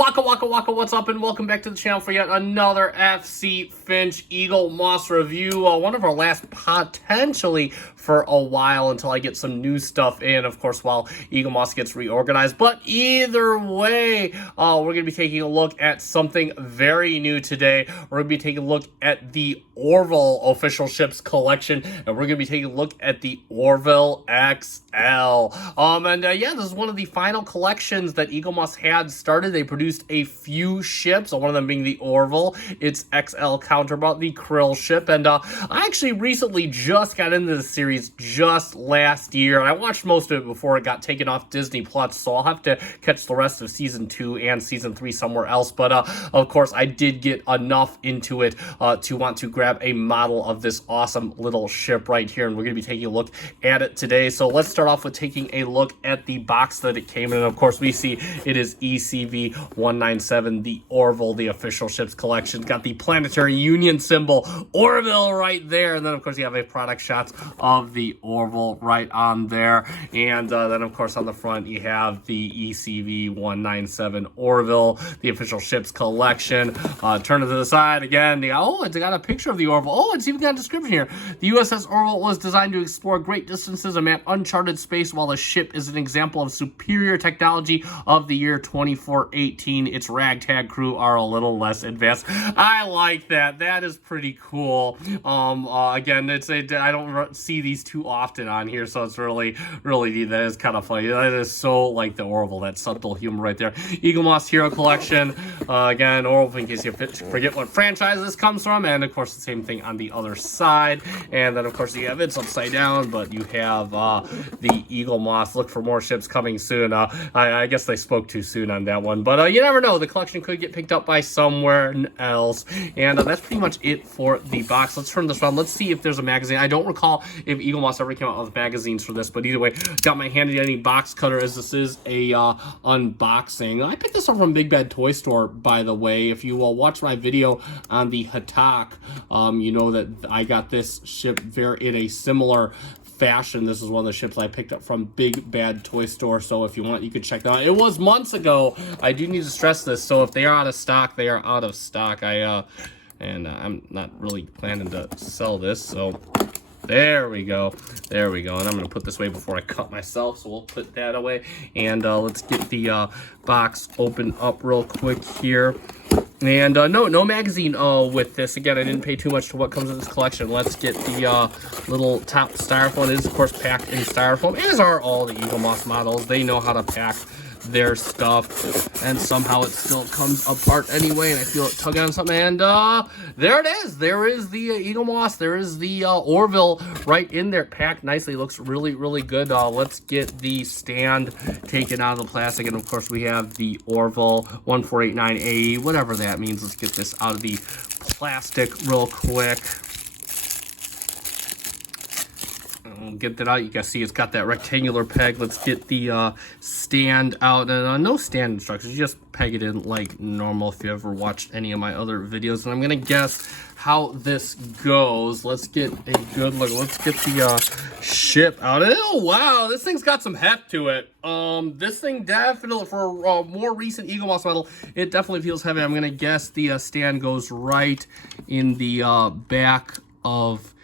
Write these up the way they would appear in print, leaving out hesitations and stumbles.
Waka, what's up, and welcome back to the channel for yet another FC Finch Eaglemoss review. One of our last potentially for a while until I get some new stuff in, of course, while Eaglemoss gets reorganized. But either way, we're going to be taking a look at something very new today. We're going to be taking a look at the Orville official ships collection, and we're going to be taking a look at the Orville XL. Yeah, this is one of the final collections that Eaglemoss had started. They produced a few ships, one of them being the Orville, its XL counterpart, the Krill ship, and I actually recently just got into the series just last year, and I watched most of it before it got taken off Disney Plus, so I'll have to catch the rest of Season 2 and Season 3 somewhere else, but of course, I did get enough into it to want to grab a model of this awesome little ship right here, and we're going to be taking a look at it today. So let's start off with taking a look at the box that it came in, and of course, we see it is ECV 197, the Orville, the official ships collection. Got the planetary union symbol, Orville, right there. And then, of course, you have a product shots of the Orville right on there. And then, of course, on the front, you have the ECV 197 Orville, the official ships collection. Turn it to the side again. It's got a picture of the Orville. Oh, it's even got a description here. The USS Orville was designed to explore great distances and map uncharted space, while the ship is an example of superior technology of the year 2418. Its ragtag crew are a little less advanced. I like that. That is pretty cool. Again, I don't see these too often on here, so it's really neat. That is kind of funny. That is so like the Orville, that subtle humor right there. Eaglemoss Hero Collection. Again, Orville, in case you forget what franchise this comes from, and of course the same thing on the other side. And then of course you have it's upside down, but you have the Eaglemoss. Look for more ships coming soon. I guess they spoke too soon on that one, but you never know. The collection could get picked up by somewhere else. And that's pretty much it for the box. Let's turn this around. Let's see if there's a magazine. I don't recall if Eaglemoss ever came out with magazines for this, but either way, got my handy dandy box cutter, as this is a unboxing. I picked this up from Big Bad Toy Store, by the way. If you watch my video on the Hatak, you know that I got this ship in a similar fashion. This is one of the ships I picked up from Big Bad Toy Store, so if you want, you could check that out. It was months ago. I do need to stress this, so if they are out of stock, they are out of stock. I'm not really planning to sell this, so there we go. And I'm going to put this away before I cut myself, so we'll put that away. And let's get the box open up real quick here. And no magazine with this. Again, I didn't pay too much to what comes in this collection. Let's get the little top styrofoam. It is, of course, packed in styrofoam, as are all the Eaglemoss models. They know how to pack their stuff, and somehow it still comes apart anyway, and I feel it tugging on something, and there it is. There is the Eaglemoss. There is the Orville right in there, packed nicely. Looks really good. Let's get the stand taken out of the plastic, and of course we have the Orville 1489A, whatever that means. Let's get this out of the plastic real quick. Get that out. You can see it's got that rectangular peg. Let's get the stand out. And no stand instructions. You just peg it in like normal if you ever watched any of my other videos. And I'm going to guess how this goes. Let's get a good look. Let's get the ship out. Oh, wow. This thing's got some heft to it. This thing definitely, for a more recent Eaglemoss model, it definitely feels heavy. I'm going to guess the stand goes right in the back of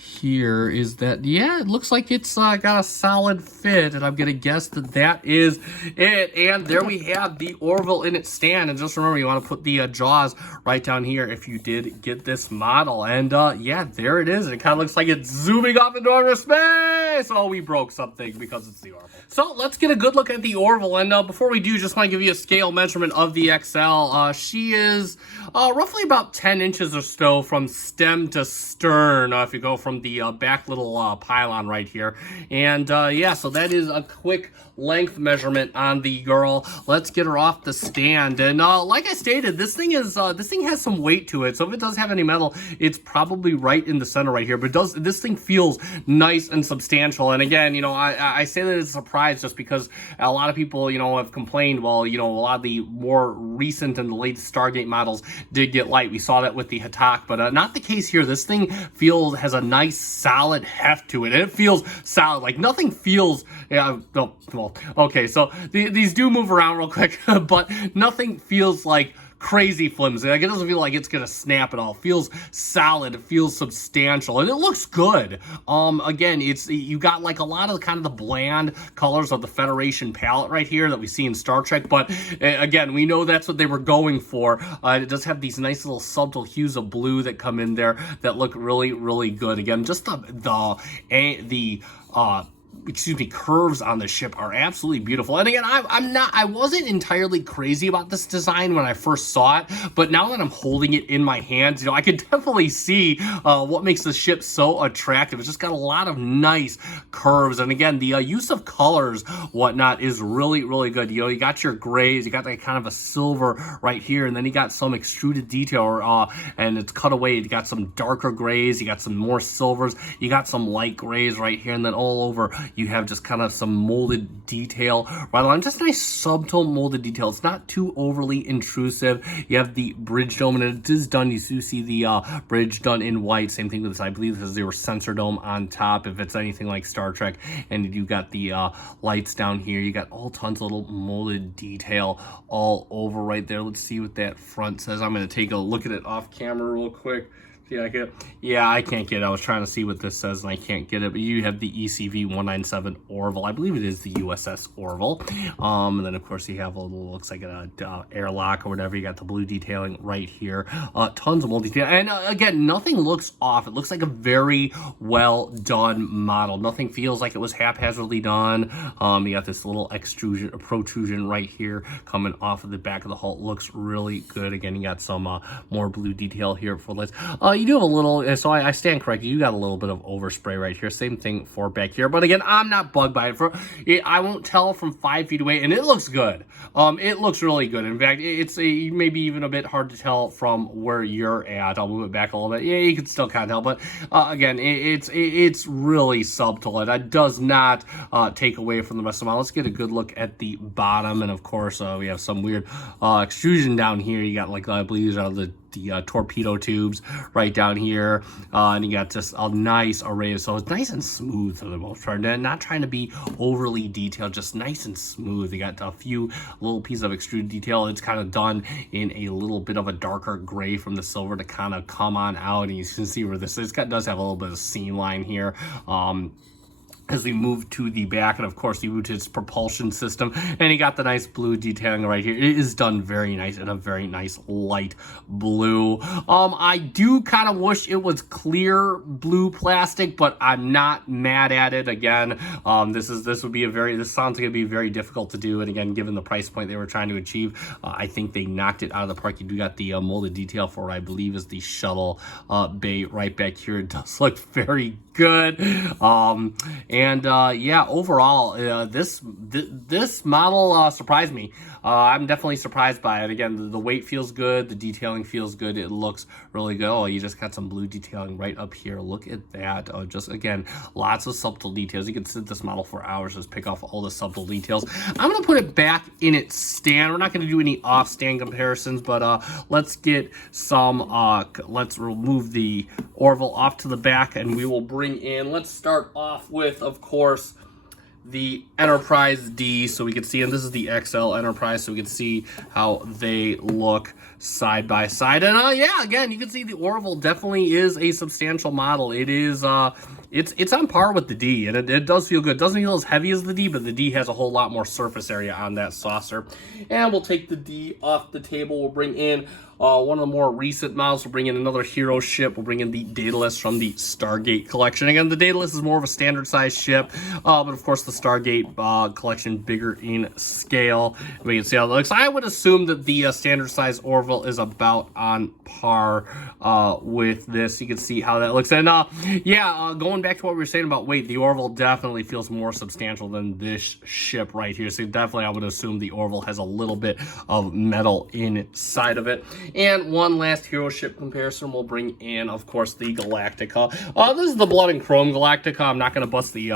here. Is that, yeah, it looks like it's got a solid fit, and I'm gonna guess that is it. And there we have the Orville in its stand. And just remember, you want to put the jaws right down here if you did get this model. And yeah, there it is. It kind of looks like it's zooming off into outer space. Oh, we broke something because it's the Orville. So let's get a good look at the Orville. And before we do, just want to give you a scale measurement of the XL. She is roughly about 10 inches or so from stem to stern, if you go from the back little pylon right here. And yeah, so that is a quick length measurement on the girl. Let's get her off the stand. And like I stated, this thing has some weight to it, so if it does have any metal, it's probably right in the center right here. But this thing feels nice and substantial. And again, you know, I say that it's a surprise just because a lot of people, you know, have complained, well, you know, a lot of the more recent and the latest Stargate models did get light. We saw that with the Hatak, but not the case here. This thing has a nice solid heft to it, and it feels solid. Like nothing feels, well, Orville. Okay, so these do move around real quick, but nothing feels like crazy flimsy. Like, it doesn't feel like it's gonna snap at all. It feels solid. It feels substantial, and it looks good. Again, you got like a lot of kind of the bland colors of the Federation palette right here that we see in Star Trek, but again, we know that's what they were going for. It does have these nice little subtle hues of blue that come in there that look really, really good. Again, just the curves on the ship are absolutely beautiful. And again, I wasn't entirely crazy about this design when I first saw it, but now that I'm holding it in my hands, I can definitely see what makes the ship so attractive. It's just got a lot of nice curves, and again, the use of colors, whatnot, is really, really good. You got your grays, you got that kind of a silver right here, and then you got some extruded detail, and it's cut away. You got some darker grays, you got some more silvers, you got some light grays right here, and then all over you have just kind of some molded detail right along. Just nice subtle molded detail. It's not too overly intrusive. You have the bridge dome, and it is done. You do see the bridge done in white. Same thing with this. I believe this is your sensor dome on top, if it's anything like Star Trek. And you got the lights down here. You got all tons of little molded detail all over right there. Let's see what that front says. I'm going to take a look at it off camera real quick. Yeah, I can't get it. I was trying to see what this says, and I can't get it. But you have the ECV-197 Orville. I believe it is the USS Orville. And then, of course, you have a little, looks like an airlock or whatever. You got the blue detailing right here. Tons of multi detail. And again, nothing looks off. It looks like a very well done model. Nothing feels like it was haphazardly done. You got this little protrusion right here coming off of the back of the hull. It looks really good. Again, you got some more blue detail here for lights. You do have a little, so I stand corrected. You got a little bit of overspray right here. Same thing for back here. But again, I'm not bugged by it. I won't tell from 5 feet away, and it looks good. It looks really good. In fact, it's maybe even a bit hard to tell from where you're at. I'll move it back a little bit. Yeah, you can still kind of tell, but again, it's really subtle, and that does not take away from the rest of the model. Let's get a good look at the bottom, and of course, we have some weird extrusion down here. You got, like, I believe these are the torpedo tubes right down here, and you got just a nice array of, so it's nice and smooth for the most part, and not trying to be overly detailed, just nice and smooth. You got a few little pieces of extruded detail. It's kind of done in a little bit of a darker gray from the silver to kind of come on out, and you can see where this is. It does have a little bit of seam line here. As we move to the back, and of course you move to its propulsion system, and you got the nice blue detailing right here. It is done very nice in a very nice light blue. I do kind of wish it was clear blue plastic, but I'm not mad at it. Again, this sounds like it'd be very difficult to do, and again, given the price point they were trying to achieve, I think they knocked it out of the park. You do got the molded detail for what I believe is the shuttle bay right back here. It does look very good. Yeah, overall, this model surprised me. I'm definitely surprised by it. Again, the weight feels good, the detailing feels good, it looks really good. Oh, you just got some blue detailing right up here. Look at that. Just, again, lots of subtle details. You can sit this model for hours, just pick off all the subtle details. I'm going to put it back in its stand. We're not going to do any off-stand comparisons, but let's get some, let's remove the Orville off to the back, and we will bring in, let's start off with, of course, the Enterprise D, so we can see, and this is the XL Enterprise, so we can see how they look side by side. And yeah, again, you can see the Orville definitely is a substantial model. It is it's on par with the D, and it does feel good. It doesn't feel as heavy as the D, but the D has a whole lot more surface area on that saucer. And we'll take the D off the table. We'll bring in one of the more recent models. We'll bring in another hero ship. We'll bring in the Daedalus from the Stargate collection. Again, the Daedalus is more of a standard size ship, but of course the Stargate collection bigger in scale. We can see how it looks. I would assume that the standard size Orville is about on par with this. You can see how that looks. And yeah, going back to what we were saying about weight, the Orville definitely feels more substantial than this ship right here. So definitely I would assume the Orville has a little bit of metal inside of it. And one last hero ship comparison we'll bring in, of course, the Galactica. This is the Blood and Chrome Galactica. I'm not going to bust the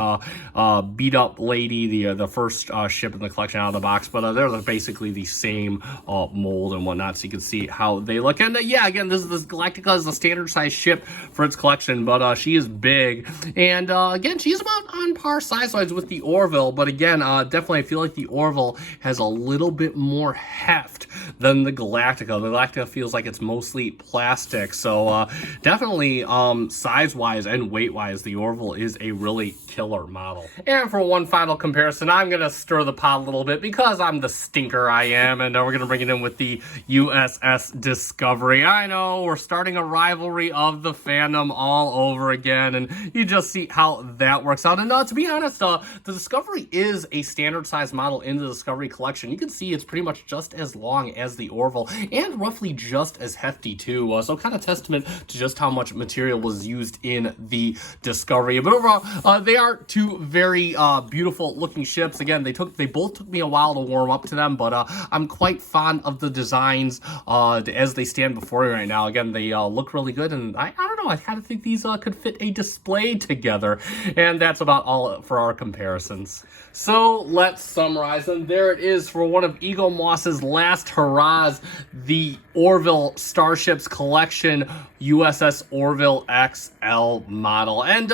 beat up lady, the first ship in the collection out of the box, but they're basically the same mold and whatnot, so you can see how they look. And yeah, again, this Galactica is a standard size ship for its collection, but she is big. And again, she's about on par size-wise with the Orville, but again, definitely I feel like the Orville has a little bit more heft than the Galactica. The Galactica feels like it's mostly plastic, so definitely size-wise and weight-wise, the Orville is a really killer model. And for one final comparison, I'm going to stir the pot a little bit because I'm the stinker I am, and we're going to bring it in with the USS Discovery. I know, we're starting a rivalry of the fandom all over again, and you just see how that works out. And to be honest, the Discovery is a standard size model in the Discovery collection. You can see it's pretty much just as long as the Orville and roughly just as hefty too. So kind of testament to just how much material was used in the Discovery. But overall, they are two very beautiful looking ships. Again, they both took me a while to warm up to them, but I'm quite fond of the designs as they stand before you right now. Again, they look really good, and I don't know, I kind of think these could fit a display together. And that's about all for our comparisons. So let's summarize them. There it is for one of Eaglemoss's last hurrahs, the Orville Starships collection USS Orville XL model. And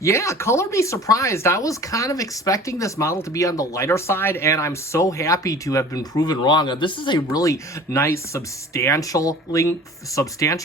yeah, color me surprised. I was kind of expecting this model to be on the lighter side, and I'm so happy to have been proven wrong. This is a really nice, substantial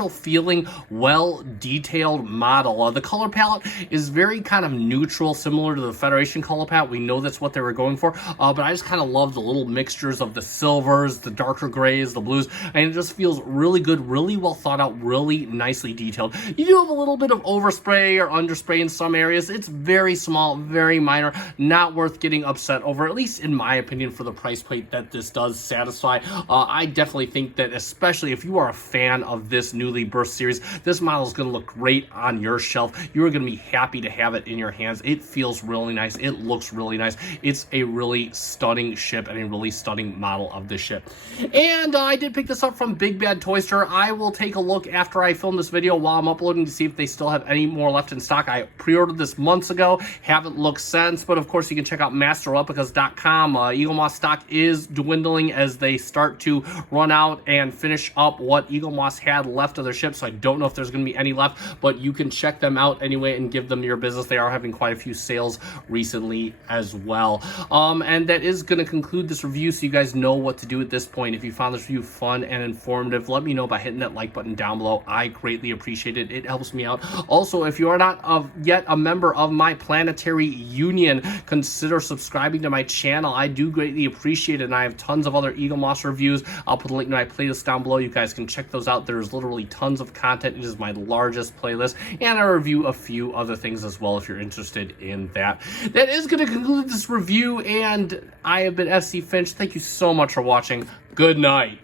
feeling, well-detailed model. The color palette is very kind of neutral, similar to the Federation color palette. We know that's what they were going for, but I just kind of love the little mixtures of the silvers, the darker grays, the blues, and it just feels really good, really well thought out, really nicely detailed. You do have a little bit of overspray or underspray in some areas. It's very small, very minor, not worth getting upset over, at least in my opinion, for the price point that this does satisfy. I definitely think that, especially if you are a fan of this newly burst series, this model is going to look great on your shelf. You're going to be happy to have it in your hands. It feels really nice. It looks really nice. It's a really stunning ship and a really stunning model of this ship. And I did pick this up from Big Bad Toy Store. I will take a look after I film this video while I'm uploading to see if they still have any more left in stock. I pre-ordered this months ago, haven't looked since, but of course you can check out masterreplicas.com. Eaglemoss stock is dwindling as they start to run out and finish up what Eaglemoss had left of their ship, so I don't know if there's going to be any left, but you can check them out anyway and give them your business. They are having quite a few sales recently as well. And that is going to conclude this review, so you guys know what to do at this point. If you found this review fun and informative, let me know by hitting that like button down below. I greatly appreciate it. It helps me out. Also, if you are not yet a member of my planetary union, consider subscribing to my channel. I do greatly appreciate it, and I have tons of other Eaglemoss reviews. I'll put a link to my playlist down below. You guys can check those out. There's literally tons of content. It is my largest playlist, and I review a few other things as well if you're interested in that. That is going to conclude this review, and I have been SC Finch. Thank you so much for watching. Good night.